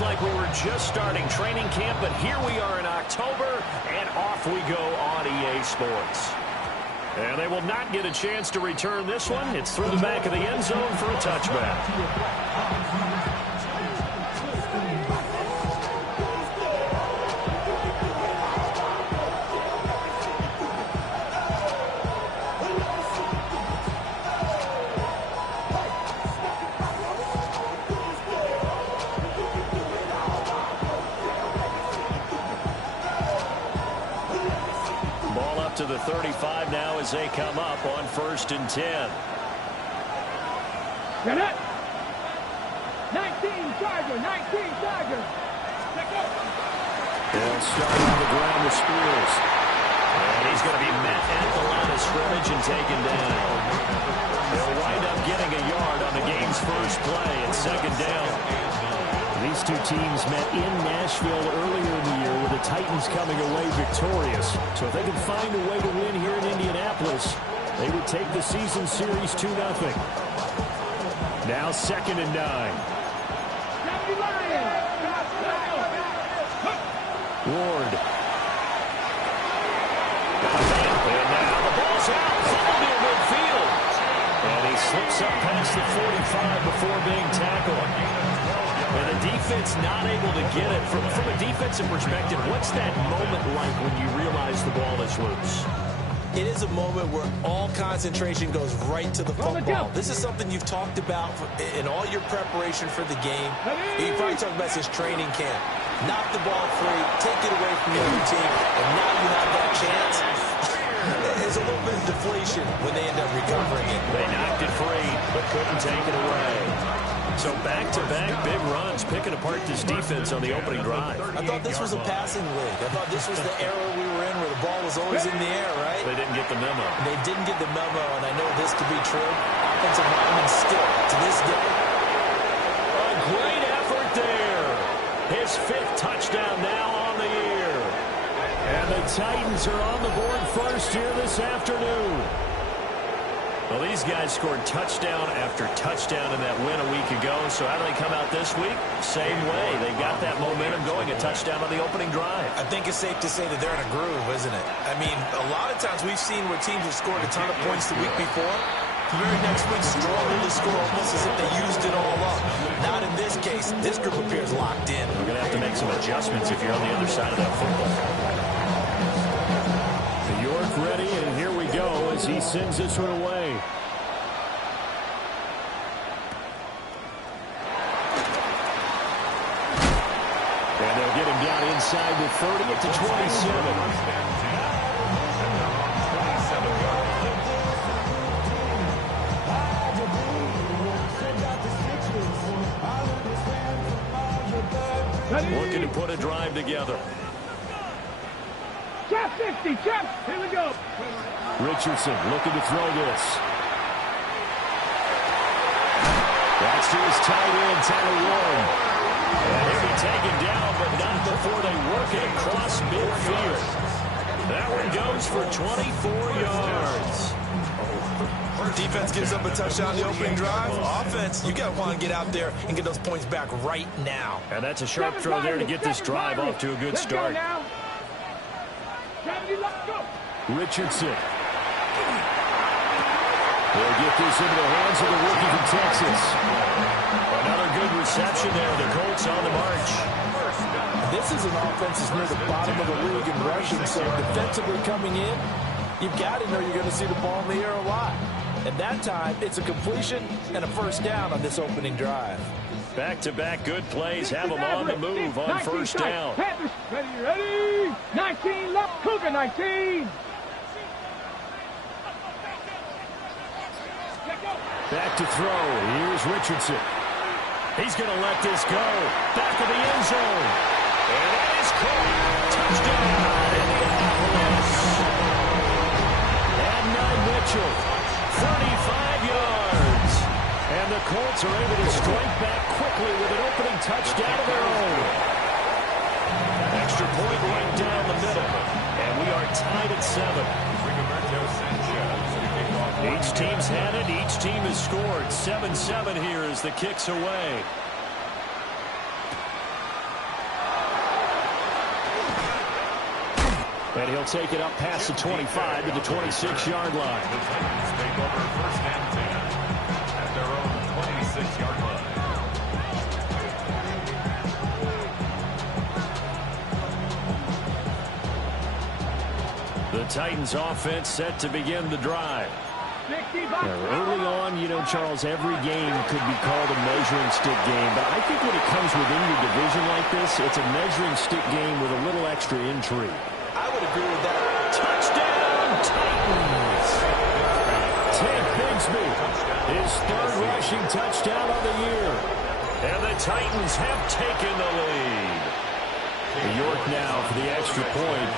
Feels like we were just starting training camp, but here we are in October, and off we go on EA Sports. And they will not get a chance to return this one. It's through the back of the end zone for a touchback. To the 35 now as they come up on 1st and 10. Get it. 19 Charger, 19 Charger. They'll start on the ground with Spears. And he's going to be met at the line of scrimmage and taken down. They'll wind up getting a yard on the game's first play at 2nd down. These two teams met in Nashville earlier in the year with the Titans coming away victorious. So if they can find a way to win here in Indianapolis, they would take the season series 2-0. Now 2nd and 9. Ward. And now the ball's out. Fumbled near midfield. And he slips up past the 45 before being tackled. And the defense not able to get it. From a defensive perspective, what's that moment like when you realize the ball is loose? It is a moment where all concentration goes right to the football. This is something you've talked about in all your preparation for the game. You probably talked about since training camp. Knock the ball free, take it away from the other team, and now you have that chance. There's a little bit of deflation when they end up recovering it. They knocked it free, but couldn't take it away. So back-to-back big runs, picking apart this defense on the opening drive. I thought this was a passing league. I thought this was the era we were in where the ball was always in the air, right? They didn't get the memo. They didn't get the memo, and I know this to be true. Offensive linemen still, to this day. A great effort there. His 5th touchdown now on the year. And the Titans are on the board first here this afternoon. Well, these guys scored touchdown after touchdown in that win a week ago. So how do they come out this week? Same way. They got that momentum going, a touchdown on the opening drive. I think it's safe to say that they're in a groove, isn't it? I mean, a lot of times we've seen where teams have scored a ton of points the week before. The very next week struggled to score almost as if they used it all up. Not in this case. This group appears locked in. We're going to have to make some adjustments if you're on the other side of that football. York ready, and here we go as he sends this one away. And they'll get him down inside the 30 at the 27. Looking to put a drive together. Trap 60, trap. Here we go. Richardson looking to throw this. That's to his tight end, Tyler Warren. And he'll be taken down, but not before they work it across midfield. That one goes for 24 yards. Defense gives up a touchdown the opening drive. Offense, you got to want to get out there and get those points back right now. And that's a sharp throw there to get this drive off to a good start. Richardson. They'll get this into the hands of the rookie from Texas. Another good reception there. The Colts on the march. This is an offense that's near the bottom of the league in rushing, so defensively coming in, you've got to know you're going to see the ball in the air a lot. And that time, it's a completion and a first down on this opening drive. Back-to-back good plays have them on the move on first down. Ready? 19 left, Cougar 19. Back to throw. Here's Richardson. He's going to let this go. Back of the end zone. And that is caught. Touchdown, Indianapolis. Adnan Mitchell, 35 yards. And the Colts are able to strike back quickly with an opening touchdown of their own. Extra point right down the middle. And we are tied at 7. Each team's had it. Each team has scored. 7-7 here as the kick's away. And he'll take it up past the 25 to the 26-yard line. The Titans take over first and 10 at their own 26-yard line. The Titans offense set to begin the drive. Early on, you know, Charles, every game could be called a measuring stick game, but I think when it comes within your division like this, it's a measuring stick game with a little extra intrigue. I would agree with that. Touchdown, Titans! Ted Bigsby, his third rushing touchdown of the year. And the Titans have taken the lead. York now for the extra point.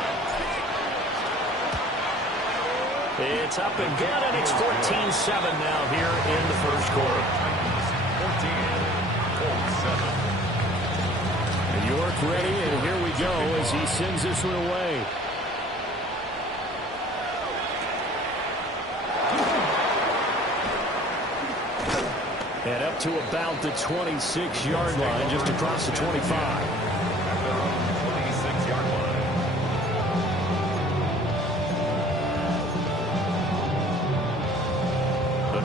It's up and good, and it's 14-7 now here in the first quarter. 14-7. York ready, and here we go as he sends this one away. And up to about the 26-yard line, just across the 25. At their own 26-yard line.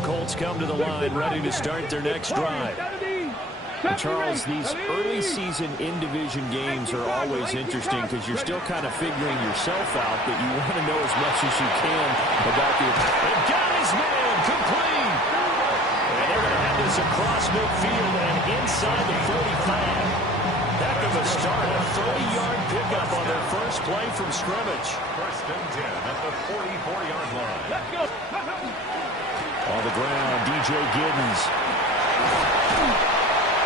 Colts come to the line, ready to start their next drive. And Charles, these early season in-division games are always interesting because you're still kind of figuring yourself out, but you want to know as much as you can about the... And got his man complete! And they're going to have this across midfield and inside the 45. Heck of a start, a 30-yard pickup on their first play from scrimmage. First and 10 at the 44-yard line. Let's go. On the ground, DJ Giddens.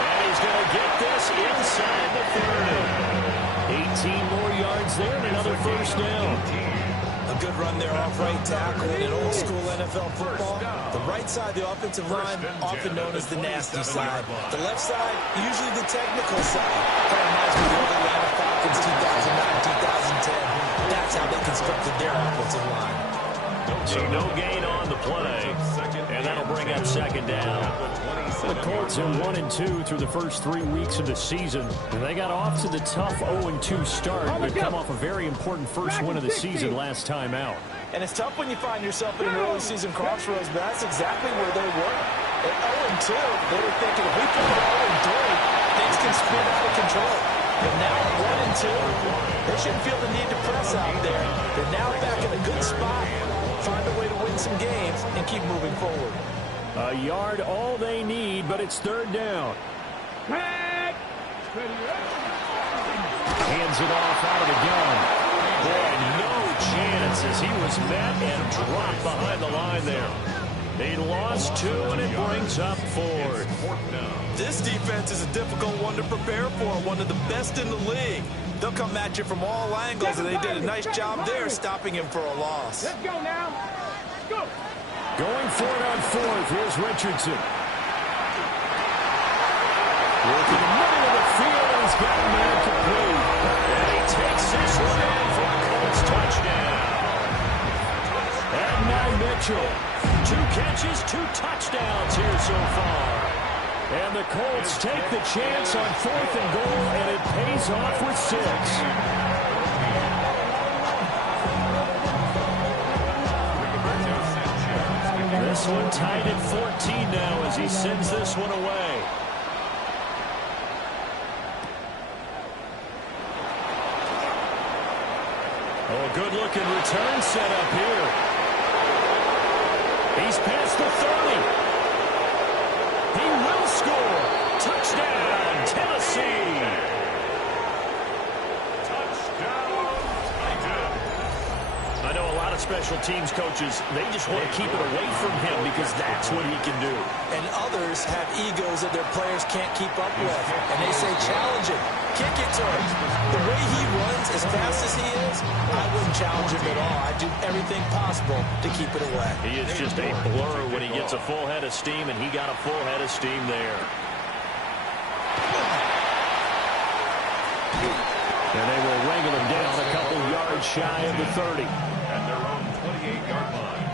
And he's going to get this inside the 30. 18 more yards there and another first down. A good run there off right tackle in old school NFL football. The right side of the offensive line, often known as the nasty side. The left side, usually the technical side. Kind of reminds me of the old Atlanta Falcons 2009, 2010. That's how they constructed their offensive line. So no gain on the play, and that'll bring up second down. The Colts are 1-2 through the first 3 weeks of the season, and they got off to the tough 0-2 start, but come off a very important first win of the season last time out. And it's tough when you find yourself in an early season crossroads, but that's exactly where they were. At 0-2, they were thinking, if we put it 0-3, things can spin out of control. But now at 1-2, they shouldn't feel the need to press out there. They're now back in a good spot. Find a way to win some games and keep moving forward. A yard all they need, but it's third down. Hands it off out of the gun. Boy, no chance as he was met and dropped behind the line there. He lost 2, and it brings up 4. This defense is a difficult one to prepare for, one of the best in the league. They'll come at you from all angles, and they did a nice job there stopping him for a loss. Let's go now. Go. Going for it on 4th. Here's Richardson. Working the middle of the field, and he's got a man complete. And he takes this one in for a Colts touchdown. And now Mitchell. 2 catches, 2 touchdowns here so far. And the Colts take the chance on 4th and goal, and it pays off with 6. This one tied at 14 now as he sends this one away. Oh, a good-looking return set up here. He's past the 30. He will score. Touchdown, Tennessee. Touchdown, Titans. I know a lot of special teams coaches, they just want to keep it away from him because that's what he can do. And others have egos that their players can't keep up with. And they say, challenge him. Kick it to him. The way he runs as fast as he is, I wouldn't challenge him at all. I'd do everything possible to keep it away. He is just a blur when he gets a full head of steam, and he got a full head of steam there. And they will wrangle him down a couple yards shy of the 30. At their own 28-yard line.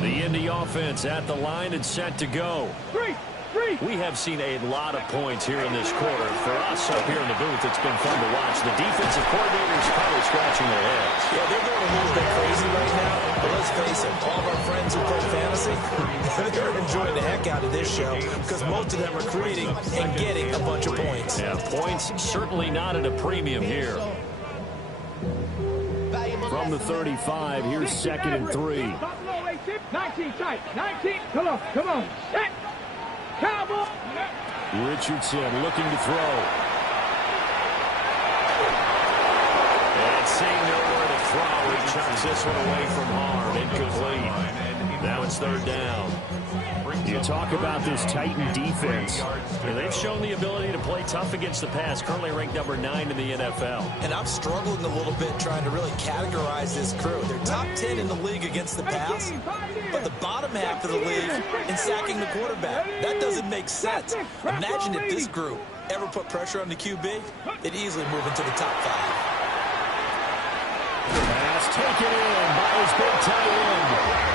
The Indy offense at the line and set to go. 3, We have seen a lot of points here in this quarter. For us up here in the booth, it's been fun to watch. The defensive coordinators probably scratching their heads. Yeah, they're going a little bit crazy right now. But let's face it, all of our friends who play fantasy, they're enjoying the heck out of this show because most of them are creating and getting a bunch of points. Yeah, points certainly not at a premium here. From the 35, here's 2nd and 3. 19 tight. 19. Come on. Set. Cowboy. Richardson looking to throw. And seeing nowhere to throw, he chucks this one away from harm. Incomplete. Now it's 3rd down. You talk about this Titan defense. Yeah, they've shown the ability to play tough against the pass, currently ranked number 9 in the NFL. And I'm struggling a little bit trying to really categorize this crew. They're top 10 in the league against the pass, but the bottom half of the league in sacking the quarterback. That doesn't make sense. Imagine if this group ever put pressure on the QB, they'd easily move into the top 5. Pass taken in by his big tight end.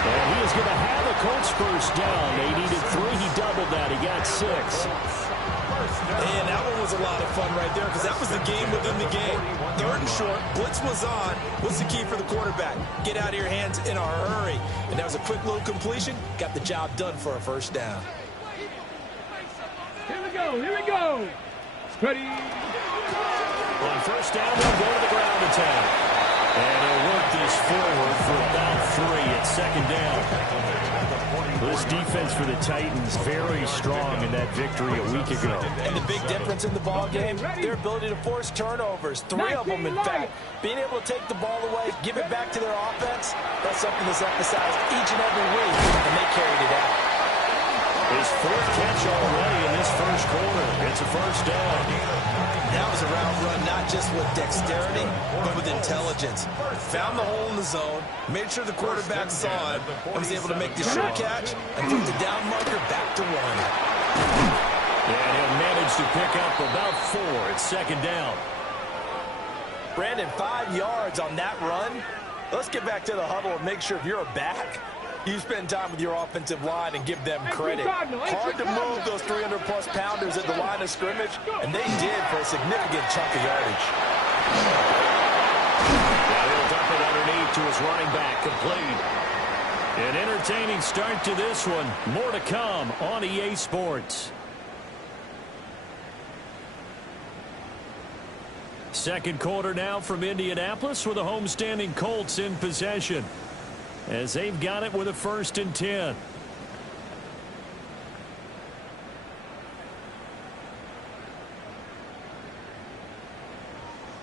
And he is going to have a Colts first down. They needed 3. He doubled that. He got 6. And that one was a lot of fun right there because that was the game within the game. 3rd and short. Blitz was on. What's the key for the quarterback? Get out of your hands in a hurry. And that was a quick little completion. Got the job done for a first down. Here we go. Ready. On first down, they'll go to the ground attack. And he'll work this forward for about 3 at 2nd down. This defense for the Titans very strong in that victory a week ago. And the big difference in the ball game, their ability to force turnovers. 3 of them, in fact. Being able to take the ball away, give it back to their offense, that's something that's emphasized each and every week, and they carried it out. His 4th catch already in this first quarter. It's a first down. That was a route run, not just with dexterity, but with intelligence. Found the hole in the zone, made sure the quarterback saw it, and was able to make the short catch and put the down marker back to 1. And he'll manage to pick up about 4 at 2nd down. Brandon, 5 yards on that run. Let's get back to the huddle and make sure if you're a back, you spend time with your offensive line and give them credit. Hard to move those 300-plus pounders at the line of scrimmage, and they did for a significant chunk of yardage. Yeah, he'll dump it underneath to his running back, complete. An entertaining start to this one. More to come on EA Sports. 2nd quarter now from Indianapolis with the homestanding Colts in possession, as they've got it with a 1st and 10.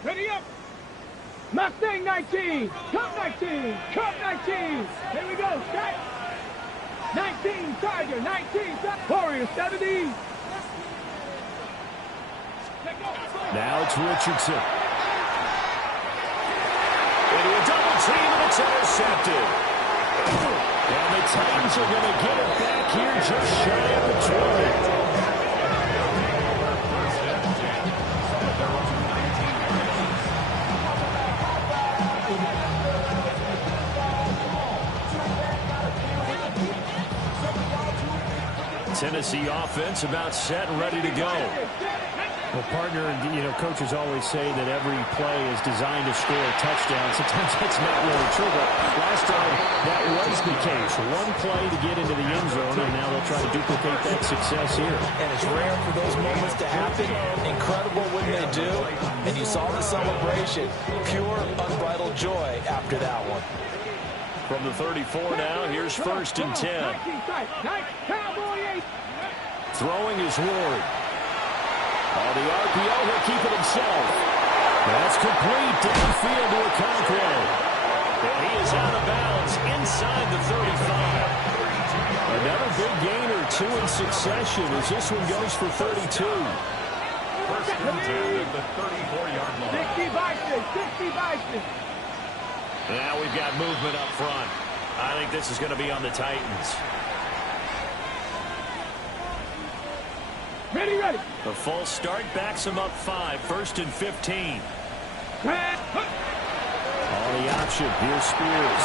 Ready up. Mustang 19. Come 19. Come 19. Here we go. Set. 19 Tiger. 19 Warrior 70. Now it's Richardson. Into a double team, and it's intercepted. And the Titans are going to get it back here just shy of the 20. Tennessee offense about set and ready to go. Well, partner, coaches always say that every play is designed to score a touchdown. Sometimes that's not really true, but last time that was the case. One play to get into the end zone, and now they'll try to duplicate that success here. And it's rare for those moments to happen. Incredible when they do. And you saw the celebration. Pure, unbridled joy after that one. From the 34 now, here's 1st and 10. Throwing is Ward. On the RPO, he'll keep it himself. That's complete downfield to Okonkwo. And he is out of bounds inside the 35. Another big gain or 2 in succession as this one goes for 32. 1st and 10 at the 34-yard line. 60 Bison. Now we've got movement up front. I think this is going to be on the Titans. Ready. The false start backs him up 5. 1st and 15. On the option, here's Spears.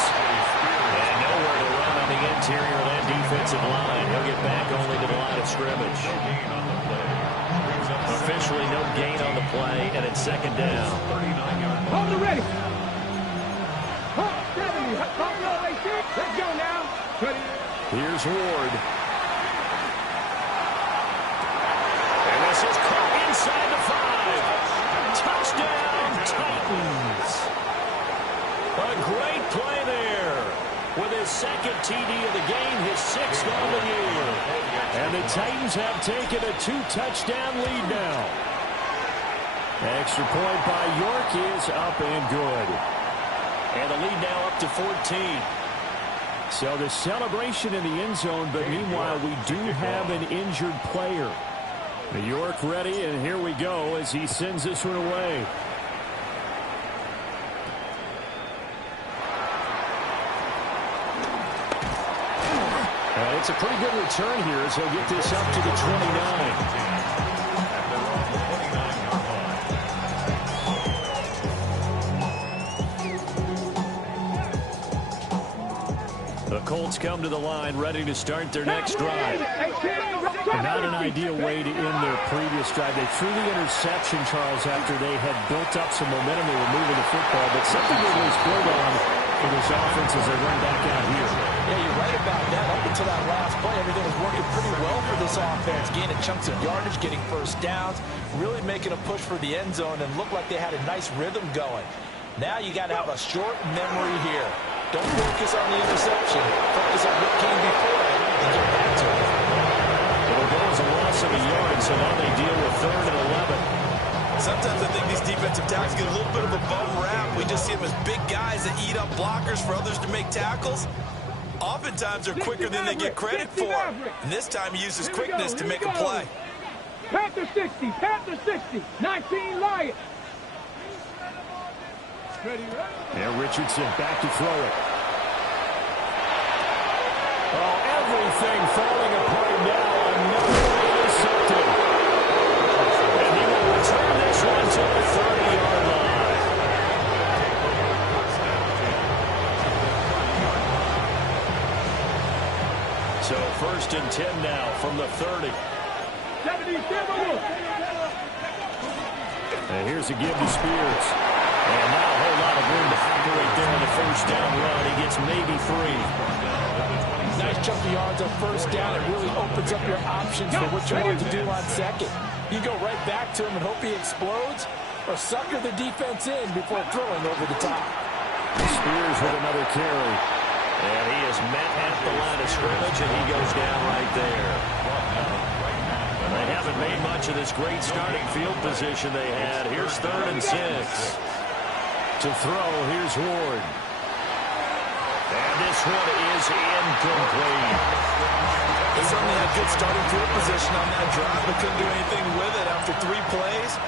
And nowhere to run on the the interior of that defensive line. He'll get back only to the line of scrimmage. Officially no gain on the play, and it's second down. Hold it ready. Hold 70. Hold roll 18. Let's go now. Ready. Here's Ward. And this is caught inside the 5. Touchdown, Titans. A great play there. With his second TD of the game, his 6th on the year. And the Titans have taken a 2-touchdown lead now. Extra point by York is up and good. And the lead now up to 14. So the celebration in the end zone, but meanwhile we do have an injured player. York ready, and here we go as he sends this one away. It's a pretty good return here as he'll get this up to the 29. The Colts come to the line ready to start their next drive. Not an ideal way to end their previous drive. They threw the interception, Charles, after they had built up some momentum. They were moving the football, but something that was built on for this offense as they run back out here. Yeah, you're right about that. Up until that last play, everything was working pretty well for this offense. Gaining chunks of yardage, getting first downs, really making a push for the end zone, and looked like they had a nice rhythm going. Now you got to have a short memory here. Don't focus on the interception. Focus on what came before it and get back to it. Well, there was a loss of a yard, so now they deal with 3rd and 11. Sometimes I think these defensive tackles get a little bit of a bum rap. We just see them as big guys that eat up blockers for others to make tackles. Oftentimes they're quicker than they get credit for. And this time he uses quickness to make a play. Panther 60, Panther 60, 19 Lions. And Richardson back to throw it. Oh, everything falling apart now. Another intercepted. And he will return this one to the 30-yard line. So 1st and 10 now from the 30. And here's a give to Spears. And now a whole lot of room to operate there on the 1st down run. He gets maybe 3. Nice chunky yards on 1st down. It really opens up your options for what you want to do on 2nd. You go right back to him and hope he explodes, or sucker the defense in before throwing over the top. Spears with another carry. And he is met at the line of scrimmage, and he goes down right there. They haven't made much of this great starting field position they had. Here's 3rd and 6. To throw, here's Ward. And this one is incomplete. They certainly had good starting field position on that drive, but couldn't do anything with it after 3 plays.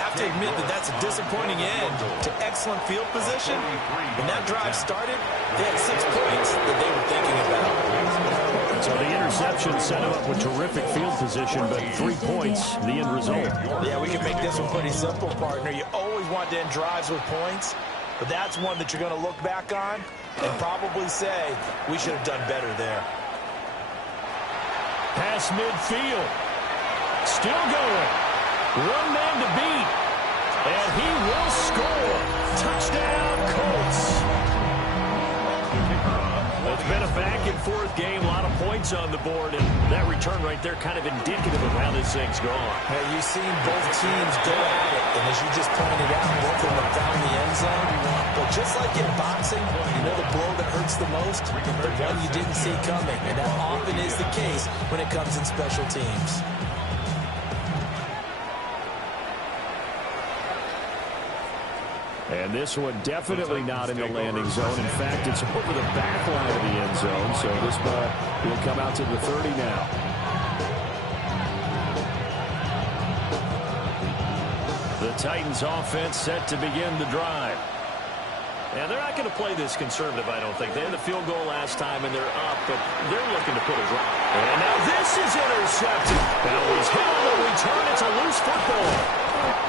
Have to admit that that's a disappointing end to excellent field position. When that drive started, they had 6 points that they were thinking about. So the interception set him up with terrific field position, but 3 points, the end result. Yeah, we can make this one pretty simple, partner. You always want to end drives with points, but that's one that you're going to look back on and probably say, we should have done better there. Pass midfield. Still going. One man to beat. And he will score. Touchdown, Colts. It's been a back-and-forth game, a lot of points on the board, and that return right there kind of indicative of how this thing's gone. Hey, you've seen both teams go at it, and as you just pointed out, both of them have found the end zone. But just like in boxing, you know the blow that hurts the most? The one you didn't see coming, and that often is the case when it comes in special teams. And this one definitely not in the landing zone. In fact, it's over the back line of the end zone. So this ball will come out to the 30 now. The Titans offense set to begin the drive. And they're not going to play this conservative, I don't think. They had the field goal last time, and they're up, but they're looking to put a drive. And now this is intercepted. Now he's hit on the return. It's a loose football.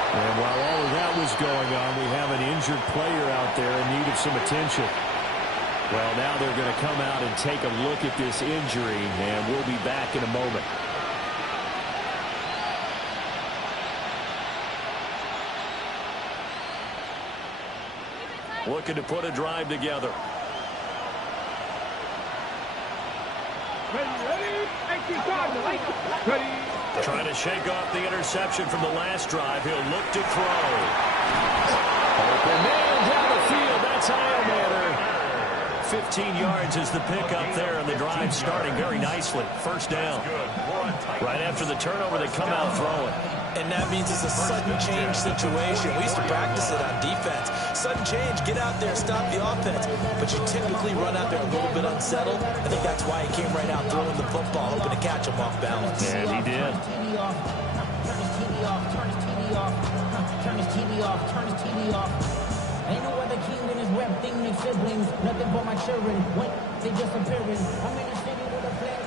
And while all of that was going on, we have an injured player out there in need of some attention. Well, now they're going to come out and take a look at this injury, and we'll be back in a moment. Looking to put a drive together. Ready. Trying to shake off the interception from the last drive. He'll look to throw. Open man down the field. That's Heilmanner. 15 yards is the pickup there, and the drive starting very nicely. First down. Right after the turnover, they come out throwing. And that means it's a sudden change situation. We used to practice it on defense. Sudden change, get out there, stop the offense. But you typically run out there a little bit unsettled. I think that's why he came right out throwing the football, hoping to catch him off balance. And he did. Turn his TV off, turn his TV off, turn his TV off, turn his TV off. Ain't no other king than his rep thing, they siblings. Nothing but my children. What? They disappearing. I'm in the city with a plan.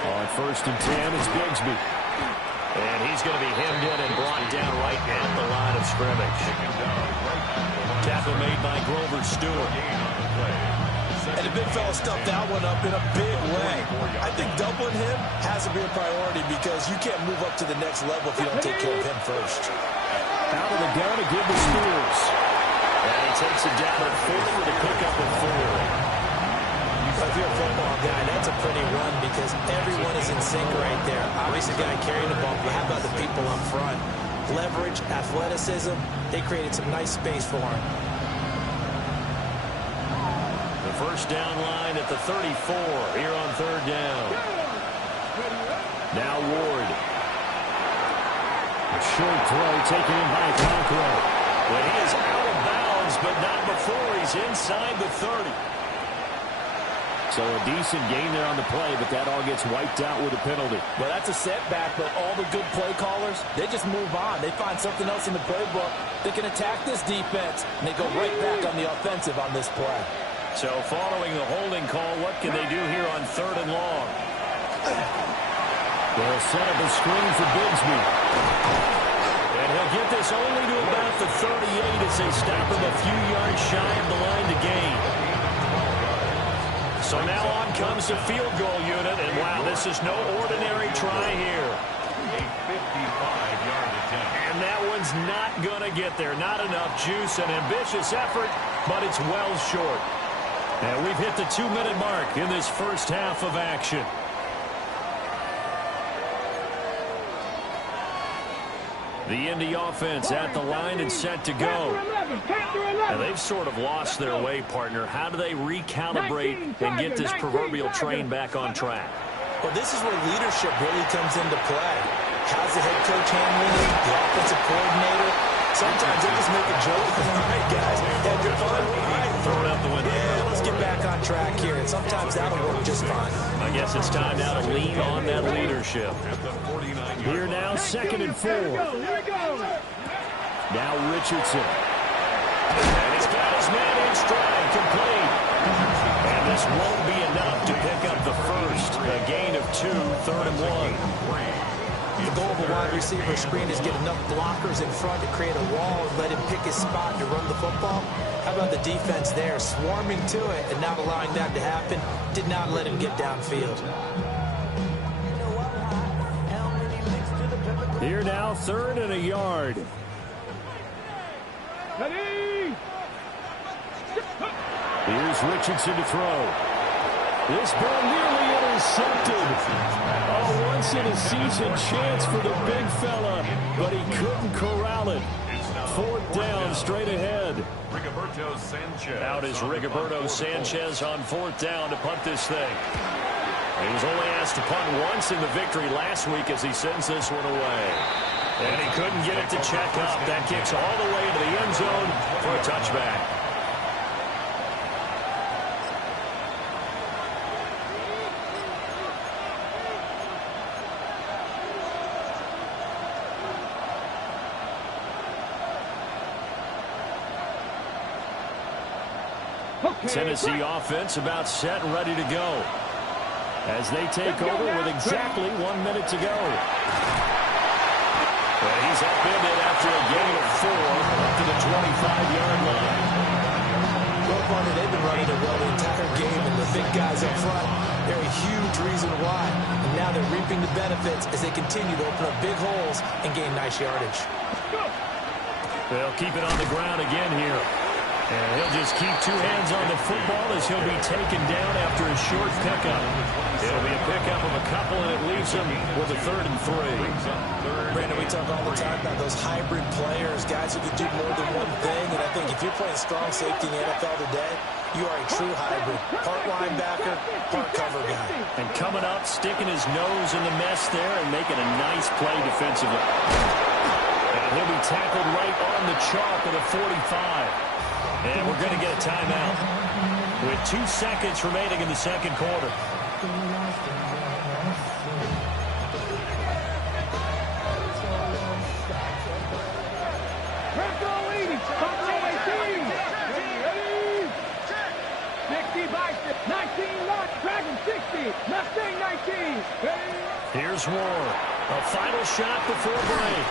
On 1st and 10, it's Bigsby. And he's going to be hemmed in and brought down right at the line of scrimmage. Tackle made by Grover Stewart. And the big fella stuffed that one up in a big way. I think doubling him has to be a priority because you can't move up to the next level if you don't take care of him first. Out of the gun to give the Spears. And he takes it down at 4 with a pickup of 4. If you're a football guy, that's a pretty run because everyone is in sync right there. Obviously, the guy carrying the ball, but how about the people up front? Leverage, athleticism, they created some nice space for him. The first down line at the 34 here on 3rd down. Now Ward. A short throw taken in by Conqueror. Well, he is out of bounds, but not before he's inside the 30. So a decent gain there on the play, but that all gets wiped out with a penalty. Well, that's a setback, but all the good play callers, they just move on. They find something else in the playbook. They can attack this defense, and they go right back on the offensive on this play. So following the holding call, what can they do here on 3rd and long? They'll set up a screen for Bigsby. And he'll get this only to about the 38 as they stop him a few yards shy of the line to gain. So now on comes the field goal unit, and wow, this is no ordinary try here. A 55-yard attempt. And that one's not going to get there. Not enough juice, an ambitious effort, but it's well short. And we've hit the 2-minute mark in this first half of action. The Indy offense at the line and set to go. And they've sort of lost their way, partner. How do they recalibrate and get this proverbial train back on track? Well, this is where leadership really comes into play. How's the head coach handling it? The offensive coordinator? Sometimes they just make a joke. All right, guys, had your fun? All right, Throw it out the window. Yeah, let's get back on track here. And sometimes that'll work just fine. I guess it's time now to lean on that leadership. Here now, 2nd and 4. Now Richardson. And he's got his man in stride, complete. And this won't be enough to pick up the first. A gain of 2, 3rd and 1. The goal of a wide receiver screen is get enough blockers in front to create a wall and let him pick his spot to run the football. How about the defense there, swarming to it and not allowing that to happen? Did not let him get downfield. Here now, 3rd and a yard. Here's Richardson to throw. This ball nearly intercepted. Oh, once in a season chance for the big fella, but he couldn't corral it. 4th down, straight ahead. Rigoberto Sanchez. Out is Rigoberto Sanchez on 4th down to punt this thing. He was only asked to punt once in the victory last week as he sends this one away. And he couldn't get it to check up. That kicks all the way into the end zone for a touchback. Tennessee offense about set and ready to go as they take over with exactly 1 minute to go. He's upended after a gain of 4 up to the 25-yard line. Well, partner, they've been running it well the entire game, and the big guys up front, they're a huge reason why. And now they're reaping the benefits as they continue to open up big holes and gain nice yardage. They'll keep it on the ground again here. And he'll just keep 2 hands on the football as he'll be taken down after a short pickup. It'll be a pickup of a couple, and it leaves him with a 3rd and 3. Brandon, we talk all the time about those hybrid players, guys who can do more than one thing. And I think if you're playing strong safety in the NFL today, you are a true hybrid. Part linebacker, part cover guy. And coming up, sticking his nose in the mess there and making a nice play defensively. And he'll be tackled right on the chalk of the 45. And we're going to get a timeout with 2 seconds remaining in the second quarter. Here's Moore. A final shot before break.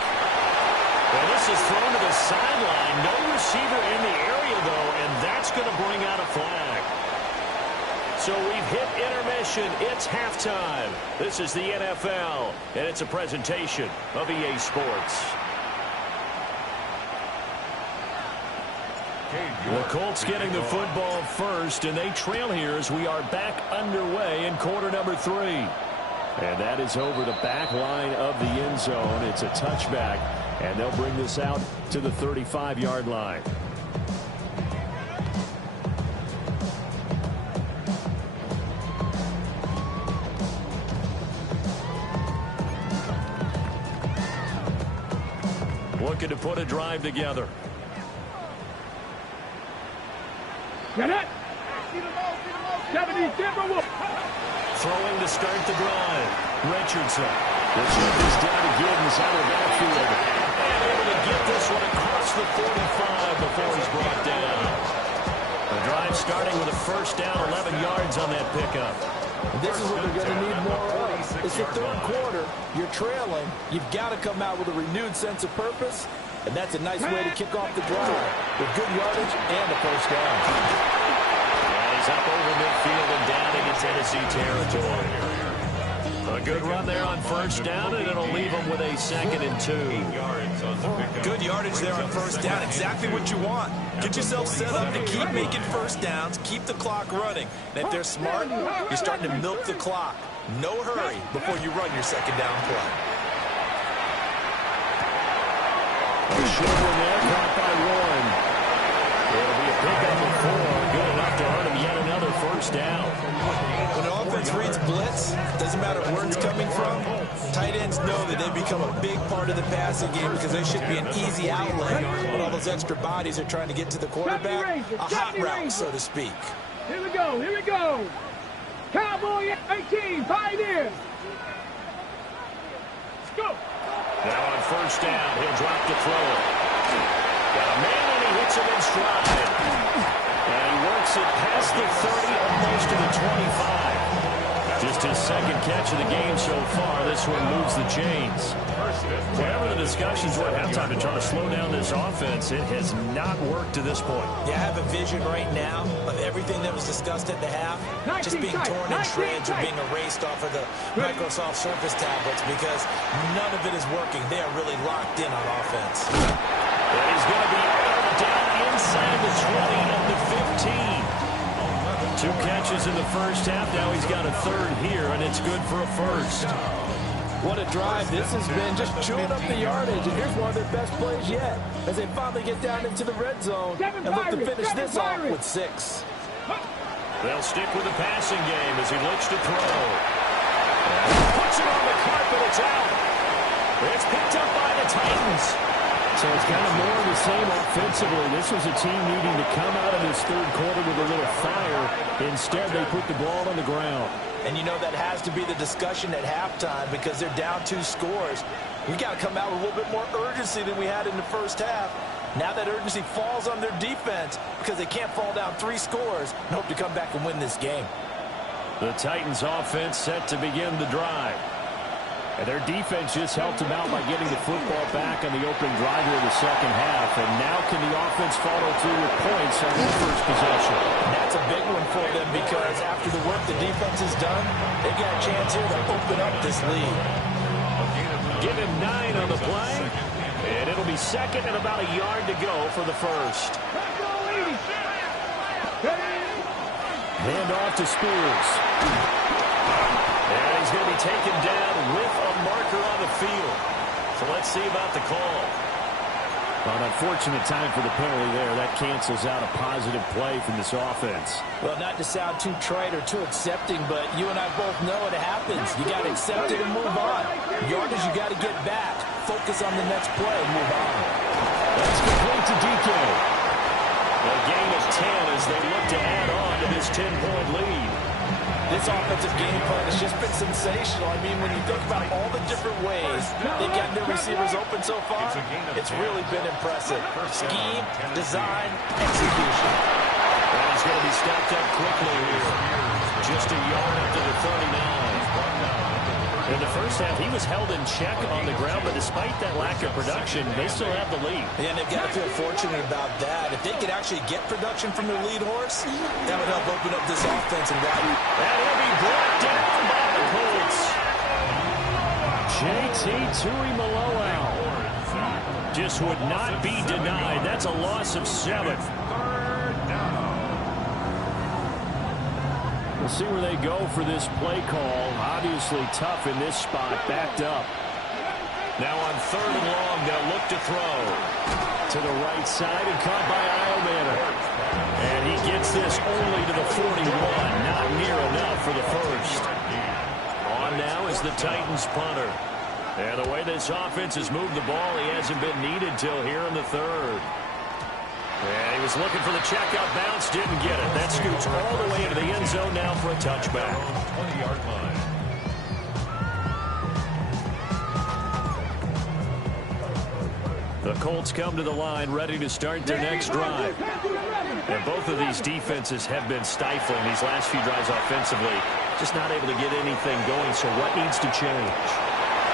Well, this is thrown to the sideline. No receiver in the area, though, and that's going to bring out a flag. So we've hit intermission. It's halftime. This is the NFL, and it's a presentation of EA Sports. The Colts getting the football first, and they trail here as we are back underway in quarter number 3. And that is over the back line of the end zone. It's a touchback, and they'll bring this out to the 35-yard line. Looking to put a drive together. Get it! 70 Timberwolves. Throwing to start the drive. Richardson. The chip is down to Giddens out of the backfield. And able to get this one across the 45 before he's brought down. The drive starting with a first down, 11 yards on that pickup. This is what they're going to need more of. It's the third quarter. You're trailing. You've got to come out with a renewed sense of purpose. And that's a nice way to kick off the drive with good yardage and a first down. And he's up over midfield and down into Tennessee territory. A good run there on first down, and it'll leave him with a 2nd and 2. Good yardage there on first down. Exactly what you want. Get yourself set up to keep making first downs, keep the clock running. And if they're smart, you're starting to milk the clock. No hurry before you run your second down play. A short one there, caught by Warren. It'll be a pickup of 4. Good enough to earn him yet another first down. When the offense reads blitz, doesn't matter where it's coming from, tight ends know that they become a big part of the passing game because they should be an easy outlet when all those extra bodies are trying to get to the quarterback. A hot route, so to speak. Here we go, here we go. Cowboy 18, Pioneer. Let's go. Now on first down, he'll drop to throw it. Got a man, and he hits him in stride. And he works it past the 30, almost to the 25. Just his 2nd catch of the game so far. This one moves the chains. Whatever the discussions were at halftime to try to slow down this offense, it has not worked to this point. Yeah, I have a vision right now of everything that was discussed at the half just being torn in shreds or being erased off of the Microsoft Surface tablets because none of it is working. They are really locked in on offense. And he's going to be down inside the 20 of the 15. 2 catches in the first half. Now he's got a 3rd here, and it's good for a first. What a drive this has been, just chewing up the yardage. And here's one of their best plays yet as they finally get down into the red zone and look to finish this off with 6. They'll stick with the passing game as he looks to throw. Puts it on the carpet. It's out. It's picked up by the Titans. So it's kind of more of the same offensively. This was a team needing to come out of this third quarter with a little fire. Instead, they put the ball on the ground. And you know that has to be the discussion at halftime because they're down 2 scores. We got to come out with a little bit more urgency than we had in the first half. Now that urgency falls on their defense because they can't fall down 3 scores and hope to come back and win this game. The Titans offense set to begin the drive. And their defense just helped them out by getting the football back on the opening drive of the second half. And now can the offense follow through with points on their first possession? That's a big one for them because after the work the defense has done, they got a chance here to open up this lead. Give him 9 on the play. And it'll be second and about a yard to go for the first. Hand off to Spears. And he's going to be taken down with a marker on the field. So let's see about the call. An unfortunate time for the penalty there. That cancels out a positive play from this offense. Well, not to sound too trite or too accepting, but you and I both know it happens. You got to accept it and move on. Yardage, you got to get back. Focus on the next play and move on. That's complete to DK. A gain of 10 as they look to add on to this 10-point lead. This offensive game plan has just been sensational. I mean, when you think about all the different ways they've gotten their receivers open so far, it's really been impressive. Scheme, design, execution. And he's going to be stopped up quickly here. Just a yard up to the 39. In the first half, he was held in check on the ground, but despite that lack of production, they still have the lead. And they've got to feel fortunate about that. If they could actually get production from their lead horse, that would help open up this offense. And he'll be brought down by the Colts. JT Tuimoloau just would not be denied. That's a loss of 7. We'll see where they go for this play call. Obviously tough in this spot, backed up. Now on 3rd and long, they'll look to throw. To the right side and caught by Iomana. And he gets this only to the 41. Not near enough for the first. On now is the Titans punter. And the way this offense has moved the ball, he hasn't been needed till here in the 3rd. And he was looking for the checkout bounce, didn't get it. That scoots all the way into the end zone now for a touchback. 20-yard line. The Colts come to the line, ready to start their next drive. And both of these defenses have been stifling these last few drives offensively. Just not able to get anything going, so what needs to change?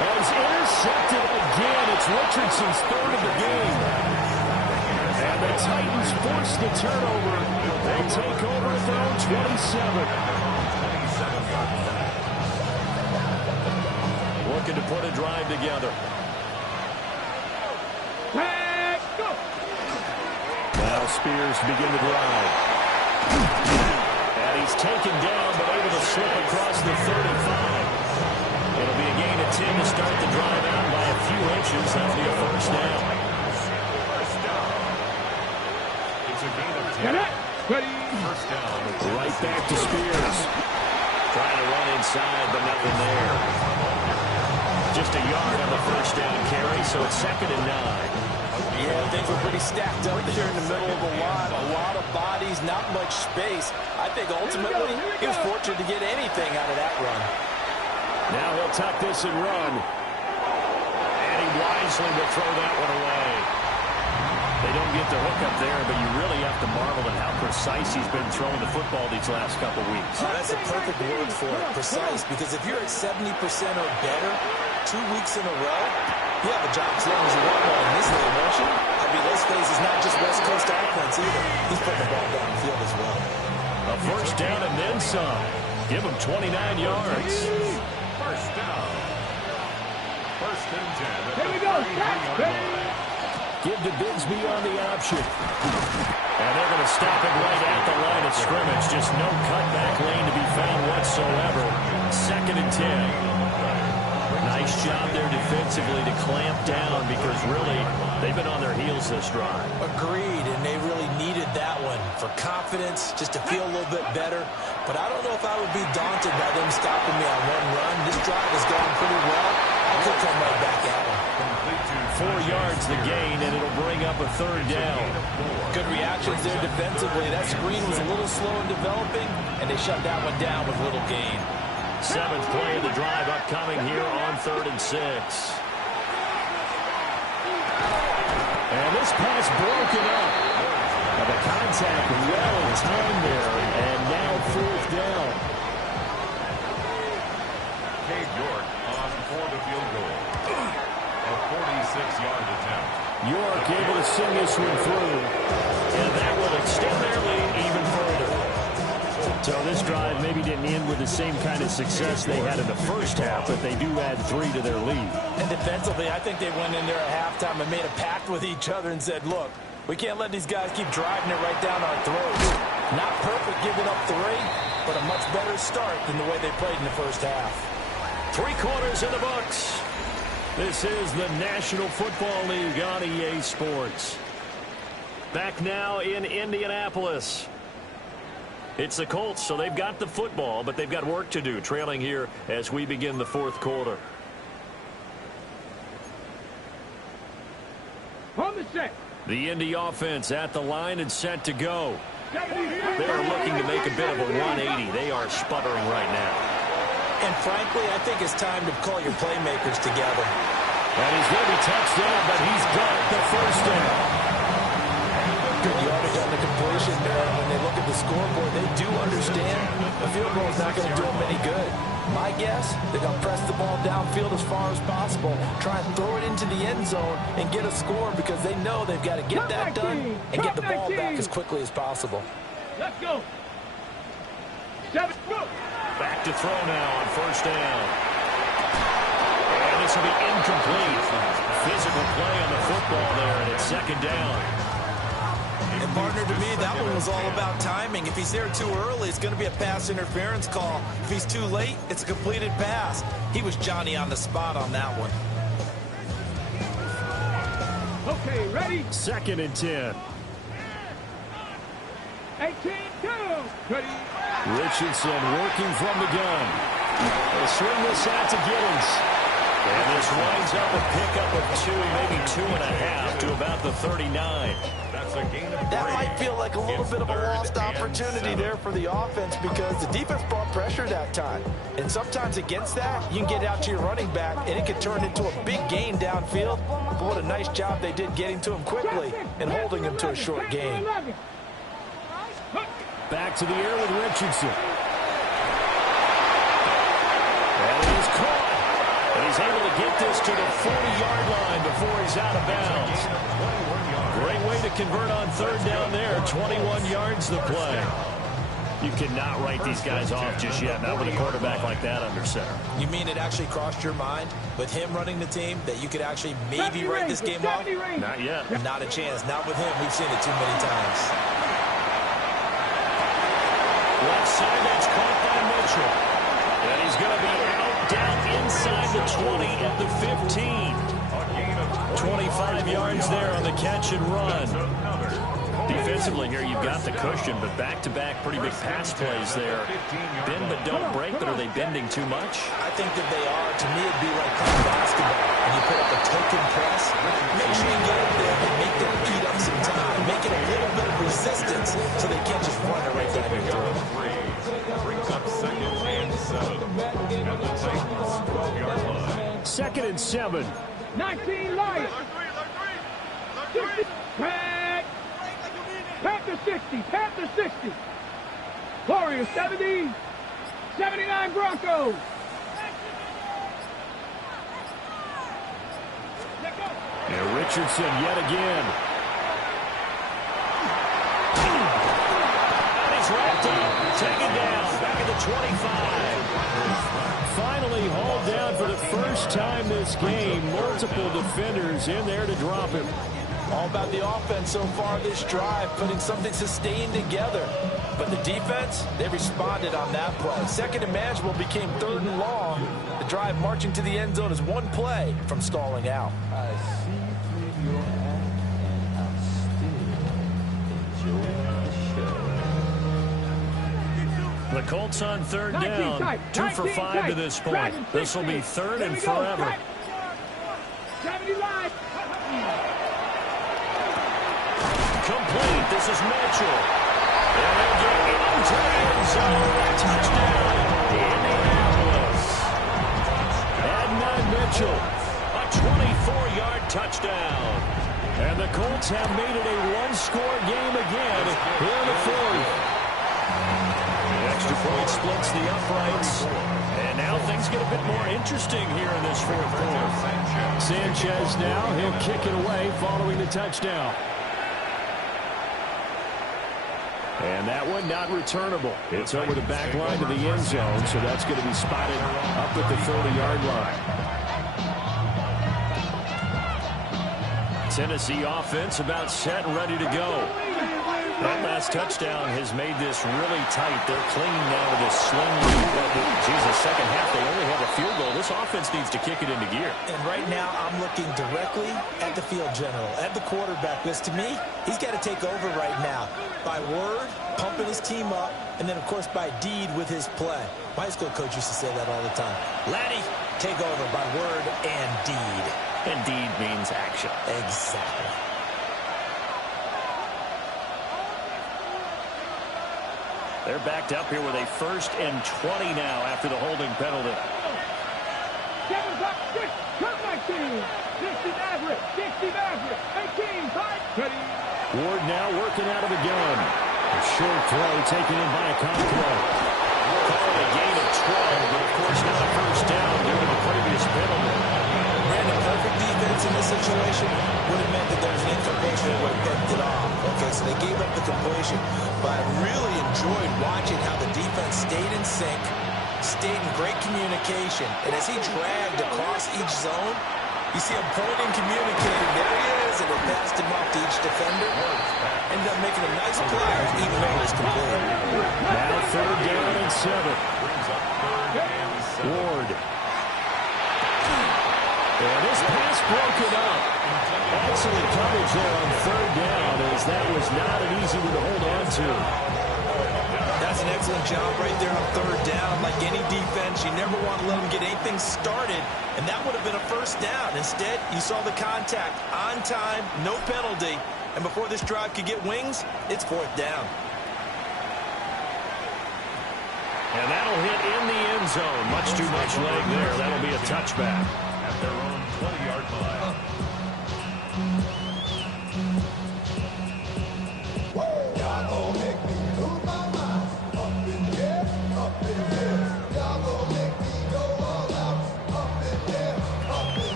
Has intercepted again. It's Richardson's 3rd of the game. And the Titans force the turnover. They take over at their own 27. Looking to put a drive together. Now Spears to begin the drive. And he's taken down, but able to slip across the 35. It'll be a gain of 10 to start the drive out by a few inches. That'll be a first down. First down. Right back to Spears. Trying to run inside, but nothing there. Just a yard on the first down carry, so it's 2nd and 9. yeah, things were pretty stacked up there in the middle of the line. A lot of bodies, not much space. I think ultimately he was fortunate to get anything out of that run. Now he'll tuck this and run. And he wisely will throw that one away. They don't get the hook up there, but you really have to marvel at how precise he's been throwing the football these last couple weeks. Oh, that's a perfect word for it, precise, because if you're at 70% or better 2 weeks in a row, you have a job as long as you want one in this little motion. I mean, let's face it, it's not just West Coast offense either. He's putting the ball down the field as well. A first down and then some. Give him 29 yards. First down. 1st and 10. Here we go. Give to Bigsby on the option. And they're going to stop it right at the line of scrimmage. Just no cutback lane to be found whatsoever. 2nd and 10. Nice job there defensively to clamp down because really they've been on their heels this drive. Agreed, and they really needed that one for confidence, just to feel a little bit better. But I don't know if I would be daunted by them stopping me on one run. This drive has gone pretty well. I could come right back at them. 4 yards the gain, and it'll bring up a 3rd down. Good reactions there defensively. That screen was a little slow in developing, and they shut that one down with little gain. 7th play of the drive upcoming here on 3rd and 6. And this pass broken up. And the contact well timed there, and now 4th down. Cade York on for the field goal. A 46-yard attempt. York able to send this one through. And that will extend their lead even further. So this drive maybe didn't end with the same kind of success they had in the first half, but they do add 3 to their lead. And defensively, I think they went in there at halftime and made a pact with each other and said, look, we can't let these guys keep driving it right down our throats. Not perfect giving up 3, but a much better start than the way they played in the first half. 3 quarters in the books. This is the National Football League on EA Sports. Back now in Indianapolis. It's the Colts, so they've got the football, but they've got work to do, trailing here as we begin the fourth quarter. On the set. The Indy offense at the line and set to go. They're looking to make a bit of a 180. They are sputtering right now. And frankly, I think it's time to call your playmakers together. And he's going to be touched down, but he's got the first down. Good yardage on the completion there. When they look at the scoreboard, they do understand the field goal is not going to do them any good. My guess, they're going to press the ball downfield as far as possible, try and throw it into the end zone and get a score because they know they've got to get that done and get the ball back as quickly as possible. Let's go. 7, go. Back to throw now on first down. And this will be incomplete. Physical play on the football there, and it's second down. And partner, to me, that one was all about timing. If he's there too early, it's going to be a pass interference call. If he's too late, it's a completed pass. He was Johnny on the spot on that one. Okay, ready? 2nd and 10. 18, go. Ready? Richardson working from the gun. They'll swing this out to Giddens. And this winds up a pickup of 2, maybe 2.5 to about the 39. That's a gain of 3. That might feel like a little bit of a lost opportunity there for the offense because the defense brought pressure that time. And sometimes against that, you can get out to your running back, and it could turn into a big gain downfield. But what a nice job they did getting to him quickly and holding him to a short gain. Back to the air with Richardson. And he's caught. And he's able to get this to the 40-yard line before he's out of bounds. Great way to convert on third down there. 21 yards the play. You cannot write these guys off just yet, not with a quarterback like that under center. You mean it actually crossed your mind with him running the team that you could actually maybe write this game off? Not yet. Not a chance. Not with him. We've seen it too many times. Left side, that's caught by Mitchell. And he's going to be out down inside the 20 at the 15. 25 yards there on the catch and run. Defensively here, you've got the cushion, but back-to-back pretty big pass plays there. Bend but don't break, but are they bending too much? I think that they are. To me, it'd be like playing basketball. When you put up a token press, make sure you get up there and make them beat up some time. Make it a little bit of resistance so they can't just run it right down your throat. Brings up 2nd and 7 at the Titans' 12-yard line. 2nd and 7. 19 Lions. 60. Panther 60. Panther 60. Warriors 70. 79 Broncos. And Richardson yet again. And he's wrapped up. Taken down. Back at the 25. Finally hauled down for the first time this game. Multiple defenders in there to drop him. All about the offense so far this drive, putting something sustained together. But the defense, they responded on that play. 2nd and manageable became 3rd and long. The drive marching to the end zone is one play from stalling out. I see through your act and I'm still enjoying the show. The Colts on third down. 2 for 5 to this point. This will be 3rd and forever. 70 line. Complete. This is Mitchell. And they'll get into the end zone. Touchdown, Indianapolis. Adnan Mitchell. A 24-yard touchdown. And the Colts have made it a one-score game again here in the fourth. Extra point splits the uprights. And now things get a bit more interesting here in this fourth quarter. Sanchez now, he'll kick it away following the touchdown. And that one not returnable. It's over the back line to the end zone, so that's going to be spotted up at the 30-yard line. Tennessee offense about set and ready to go. That last touchdown has made this really tight. They're clinging now to this sling lead. Jesus, second half, they only have a field goal. This offense needs to kick it into gear. And right now, I'm looking directly at the field general, at the quarterback. Because to me, he's got to take over right now. By word, pumping his team up, and then, of course, by deed with his play. My high school coach used to say that all the time. Laddie, take over by word and deed. And deed means action. Exactly. They're backed up here with a 1st and 20 now after the holding penalty. 7 up, 6, come 19. 60 Maverick, 60 Maverick, 18, 5, ready. Ward now working out of the gun. A short throw taken in by a Conqueror. Calling a gain of 12, but of course not a first down due to the previous penalty. Brandon, perfect defense in this situation would have meant that there was an incompletion that would have picked it off. Okay, so they gave up the completion. But I really enjoyed watching how the defense stayed in sync, stayed in great communication. And as he dragged across each zone, you see him pointing, communicating. There he is, and they passed him off to each defender. Ended up making a nice play, even though it was complete. Now 3rd down and 7. Ward. And this pass broken up. Excellent coverage there on 3rd down, as that was not an easy one to hold on to. That's an excellent job right there on 3rd down. Like any defense, you never want to let them get anything started, and that would have been a first down. Instead, you saw the contact on time, no penalty, and before this drive could get wings, it's 4th down. And that'll hit in the end zone. Much too much leg there. That'll be a touchback. At their own 20-yard line.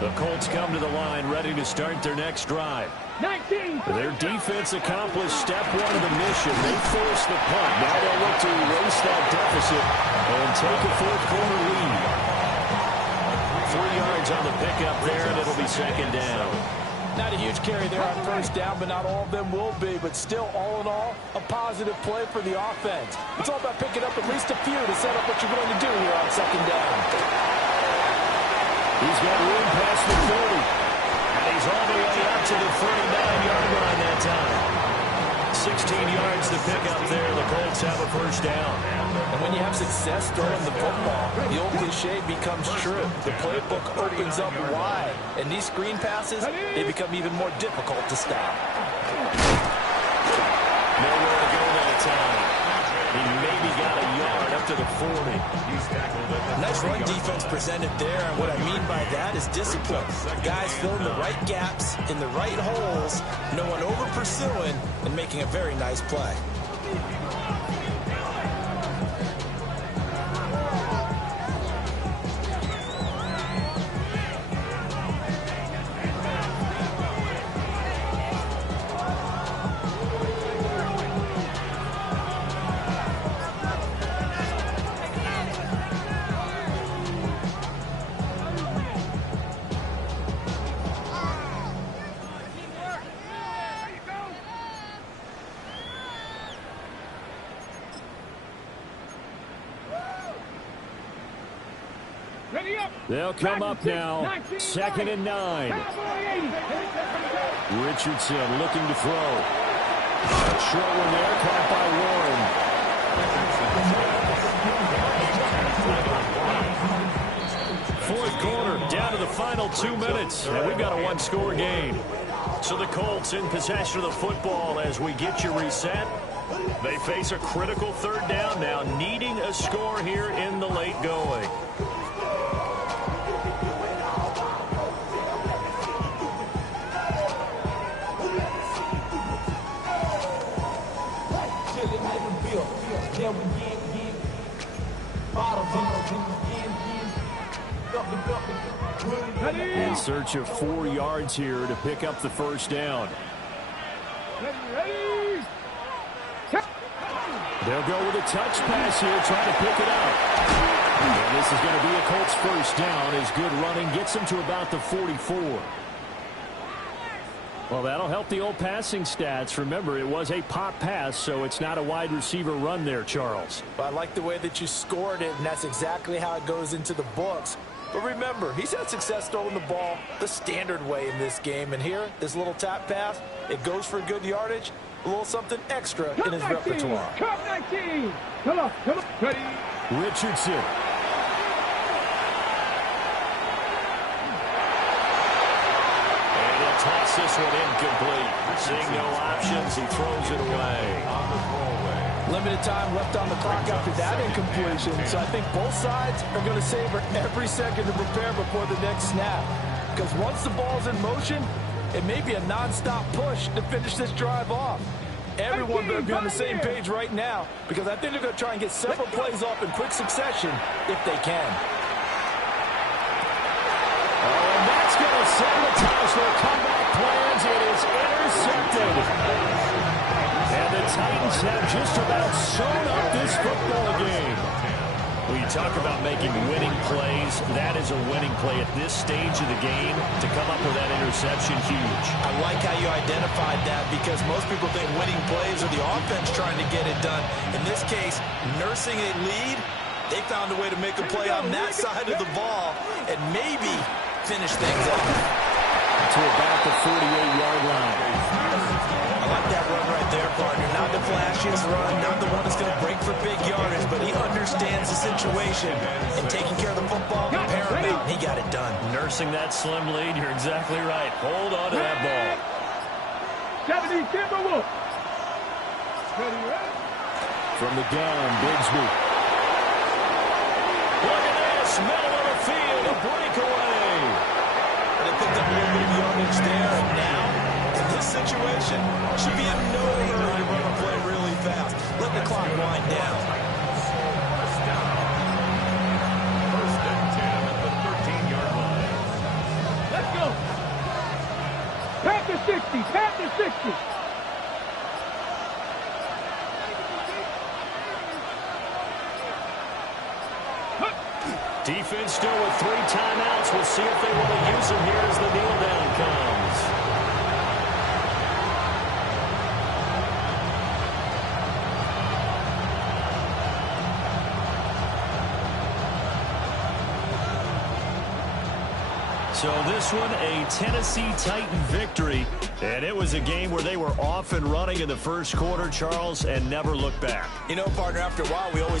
The Colts come to the line ready to start their next drive. 19. Their defense accomplished step 1 of the mission. They forced the punt. Now they'll look to erase that deficit and take a 4th quarter lead. 3 yards on the pickup there, and it'll be 2nd down. Not a huge carry there on 1st down, but not all of them will be. But still, all in all, a positive play for the offense. It's all about picking up at least a few to set up what you're going to do here on 2nd down. He's got room past the 40. And he's all the way up to the 39-yard line that time. 16 yards to pick up there. The Colts have a 1st down. And when you have success throwing the football, the old cliche becomes true. The playbook opens up wide. And these screen passes, they become even more difficult to stop. Nowhere to go that time. He maybe got a yard up to the 40. Nice run defense presented there, and what I mean by that is discipline. Guys filling the right gaps in the right holes, no one over-pursuing, and making a very nice play. They'll come up now. 2nd and 9. Richardson looking to throw. Short one there, caught by Warren. 4th quarter, down to the final 2 minutes, and we've got a 1-score game. So the Colts in possession of the football as we get you reset. They face a critical 3rd down now, needing a score here in the late going. In search of 4 yards here to pick up the first down. Ready. They'll go with a touch pass here, trying to pick it up. And this is going to be a Colts first down as good running gets them to about the 44. Well, that'll help the old passing stats. Remember, it was a pop pass, so it's not a wide receiver run there, Charles. Well, I like the way that you scored it, and that's exactly how it goes into the books. But remember, he's had success throwing the ball the standard way in this game. And here, this little tap pass, it goes for good yardage, a little something extra in his repertoire. Come 19. Come on. Ready. Richardson. Toss this one incomplete. Seeing no options, he throws it away. Limited time left on the clock after that incompletion, so I think both sides are going to savor every second to prepare before the next snap. Because once the ball's in motion, it may be a non-stop push to finish this drive off. Everyone better be on the same page right now, because I think they're going to try and get several plays off in quick succession if they can. And that's going to sabotage their comeback plans. It is intercepted. And the Titans have just about sewn up this football game. When you talk about making winning plays, that is a winning play at this stage of the game. To come up with that interception, huge. I like how you identified that, because most people think winning plays are the offense trying to get it done. In this case, nursing a lead, they found a way to make a play on that side of the ball and maybe finish things off. To about the 48-yard line. I like that run right there, partner. Not the flashiest run, not the one that's going to break for big yardage, but he understands the situation, and taking care of the football, paramount, he got it done. Nursing that slim lead, you're exactly right. Hold on to that ball. 70 Timberwolves. Ready. From the gun, Bigsby. Look at this, middle of the field, a breakaway. They picked up a little bit of yardage there, and now, in this situation, should be in no hurry to run a play really fast. Let the clock wind down. First and 10 at the 13-yard line. Let's go. Panther 60. Panther 60. Defense still with 3 timeouts. We'll see if they want to use them here as the kneel down comes. So this one, a Tennessee Titan victory. And it was a game where they were off and running in the first quarter, Charles, and never looked back. You know, partner, after a while, we always